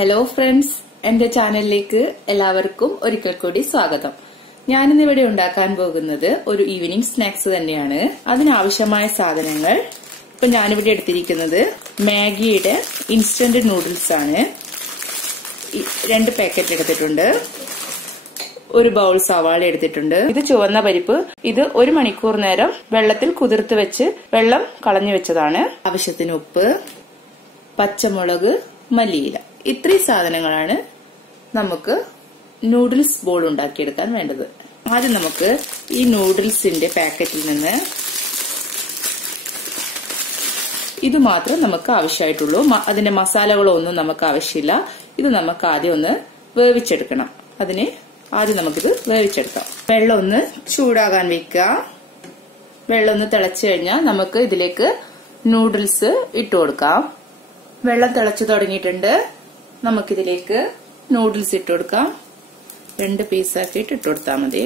Hello friends, എന്റെ ചാനലിലേക്ക് എല്ലാവർക്കും ഒരിക്കൽ കൂടി സ്വാഗതം. ഞാനിന്നിവിടെ ഉണ്ടാക്കാൻ പോകുന്നത് ഒരു ഈവനിങ് സ്നാക്സ് തന്നെയാണ്. അതിനാവശ്യമായ സാധനങ്ങൾ ഇപ്പൊ ഞാനിവിടെ എടുത്തിരിക്കുന്നത് മാഗിയുടെ ഇൻസ്റ്റന്റ് നൂഡിൽസ് ആണ്. 2 പാക്കറ്റ് എടുത്തിട്ടുണ്ട്. ഒരു ബൗൾ സവാള എടുത്തിട്ടുണ്ട്. ഇത് ചുവന്ന പരിപ്പ്. ഇത് 1 മണിക്കൂർ നേരം വെള്ളത്തിൽ കുതിർത്ത് വെച്ച് വെള്ളം കളഞ്ഞു വെച്ചതാണ്. ആവശ്യത്തിന് ഉപ്പ്, പച്ചമുളക്, മല്ലിയില. ഇത്രയും സാധനങ്ങളാണ് നമുക്ക് നൂഡിൽസ് ബോൾ ഉണ്ടാക്കിയെടുക്കാൻ വേണ്ടത്. ആദ്യം നമുക്ക് ഈ നൂഡിൽസിന്റെ പാക്കറ്റിൽ നിന്ന് ഇത് മാത്രം നമുക്ക് ആവശ്യമായിട്ടുള്ളൂ. അതിന്റെ മസാലകളോ ഒന്നും നമുക്ക് ആവശ്യമില്ല. ഇത് നമുക്ക് ആദ്യം ഒന്ന് വേവിച്ചെടുക്കണം. അതിന് ആദ്യം നമുക്കിത് വേവിച്ചെടുക്കാം. വെള്ളം ഒന്ന് ചൂടാകാൻ വെക്കുക. വെള്ളം ഒന്ന് തിളച്ചു കഴിഞ്ഞാൽ നമുക്ക് ഇതിലേക്ക് നൂഡിൽസ് ഇട്ട് കൊടുക്കാം. വെള്ളം തിളച്ചു തുടങ്ങിയിട്ടുണ്ട്. നമുക്കിതിലേക്ക് നൂഡിൽസ് ഇട്ട് കൊടുക്കാം. 2 പീസാക്കിയിട്ട് ഇട്ട് കൊടുത്താൽ മതി.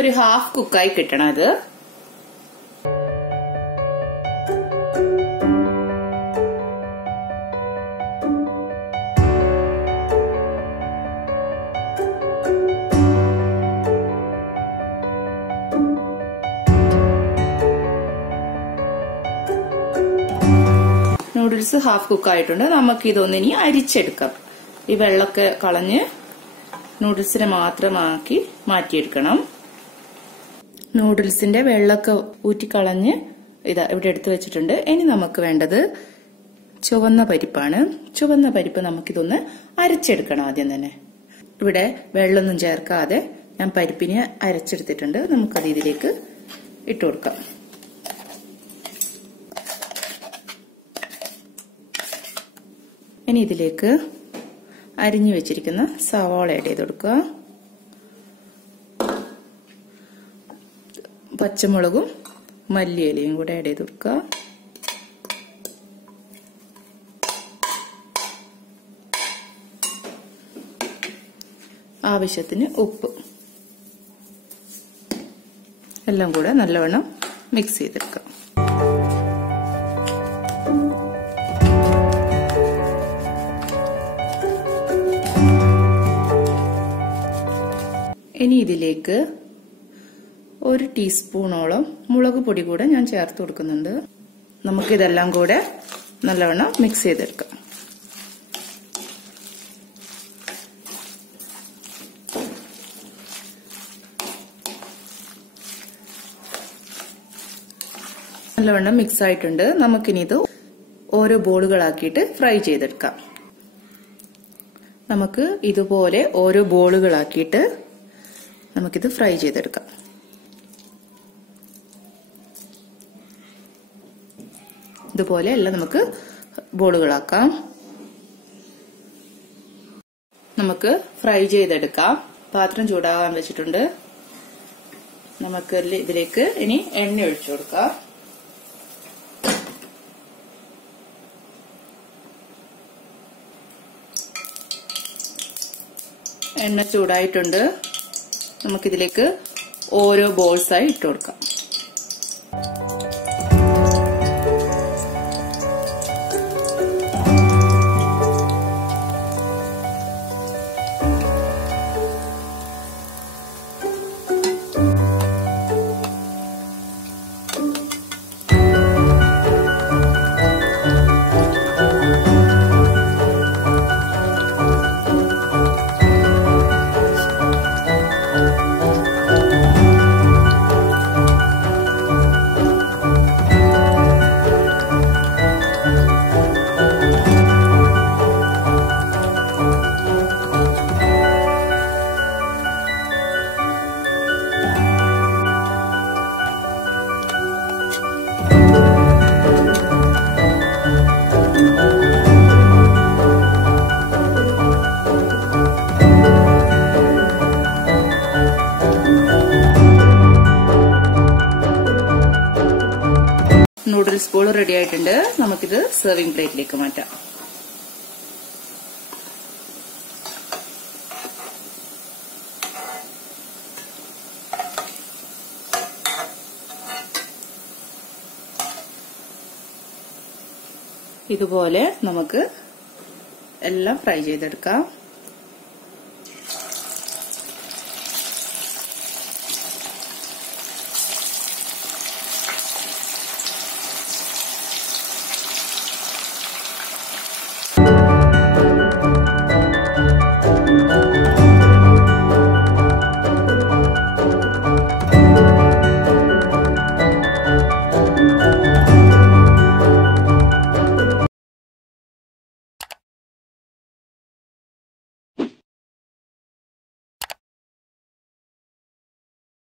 ഒരു ഹാഫ് കുക്കായി കിട്ടണം അത്. നൂഡിൽസ് ഹാഫ് കുക്ക് ആയിട്ടുണ്ട്. നമുക്ക് ഇതൊന്നിനി അരിച്ചെടുക്കാം. ഈ വെള്ളമൊക്കെ കളഞ്ഞ് നൂഡിൽസിനെ മാത്രമാക്കി മാറ്റിയെടുക്കണം. നൂഡിൽസിന്റെ വെള്ളമൊക്കെ ഊറ്റിക്കളഞ്ഞ് ഇതാ ഇവിടെ എടുത്തു വെച്ചിട്ടുണ്ട്. ഇനി നമുക്ക് വേണ്ടത് ചുവന്ന പരിപ്പാണ്. ചുവന്ന പരിപ്പ് നമുക്കിതൊന്ന് അരച്ചെടുക്കണം ആദ്യം തന്നെ. ഇവിടെ വെള്ളമൊന്നും ചേർക്കാതെ ഞാൻ പരിപ്പിനെ അരച്ചെടുത്തിട്ടുണ്ട്. നമുക്കത് ഇതിലേക്ക് ഇട്ടു കൊടുക്കാം. ഇനി ഇതിലേക്ക് അരിഞ്ഞു വെച്ചിരിക്കുന്ന സവാള ആഡ് ചെയ്ത് കൊടുക്കുക. പച്ചമുളകും മല്ലിയിലയും കൂടെ ആഡ് ചെയ്ത് കൊടുക്കുക. ആവശ്യത്തിന് ഉപ്പ്. എല്ലാം കൂടെ നല്ലവണ്ണം മിക്സ് ചെയ്തെടുക്കാം. ഇനി ഇതിലേക്ക് 1 ടീസ്പൂണോളം മുളക് പൊടി കൂടെ ഞാൻ ചേർത്ത് കൊടുക്കുന്നുണ്ട്. നമുക്കിതെല്ലാം കൂടെ നല്ലവണ്ണം മിക്സ് ചെയ്തെടുക്കാം. നല്ലവണ്ണം മിക്സ് ആയിട്ടുണ്ട്. നമുക്കിനി ഇത് ഓരോ ബോളുകളാക്കിയിട്ട് ഫ്രൈ ചെയ്തെടുക്കാം. നമുക്ക് ഇതുപോലെ ഓരോ ബോളുകളാക്കിയിട്ട് നമുക്കിത് ഫ്രൈ ചെയ്തെടുക്കാം. ഇതുപോലെ എല്ലാം നമുക്ക് ബോളുകളാക്കാം. നമുക്ക് ഫ്രൈ ചെയ്തെടുക്കാം. പാത്രം ചൂടാകാൻ വെച്ചിട്ടുണ്ട്. നമുക്ക് ഇതിലേക്ക് ഇനി എണ്ണ ഒഴിച്ചു കൊടുക്കാം. എണ്ണ ചൂടായിട്ടുണ്ട്. നമുക്കിതിലേക്ക് ഓരോ ബോൾസായി ഇട്ട് കൊടുക്കാം. നൂഡിൽസ് ബോൾ റെഡി ആയിട്ടുണ്ട്. നമുക്കിത് സെർവിംഗ് പ്ലേറ്റിലേക്ക് മാറ്റാം. ഇതുപോലെ നമുക്ക് എല്ലാം ഫ്രൈ ചെയ്തെടുക്കാം.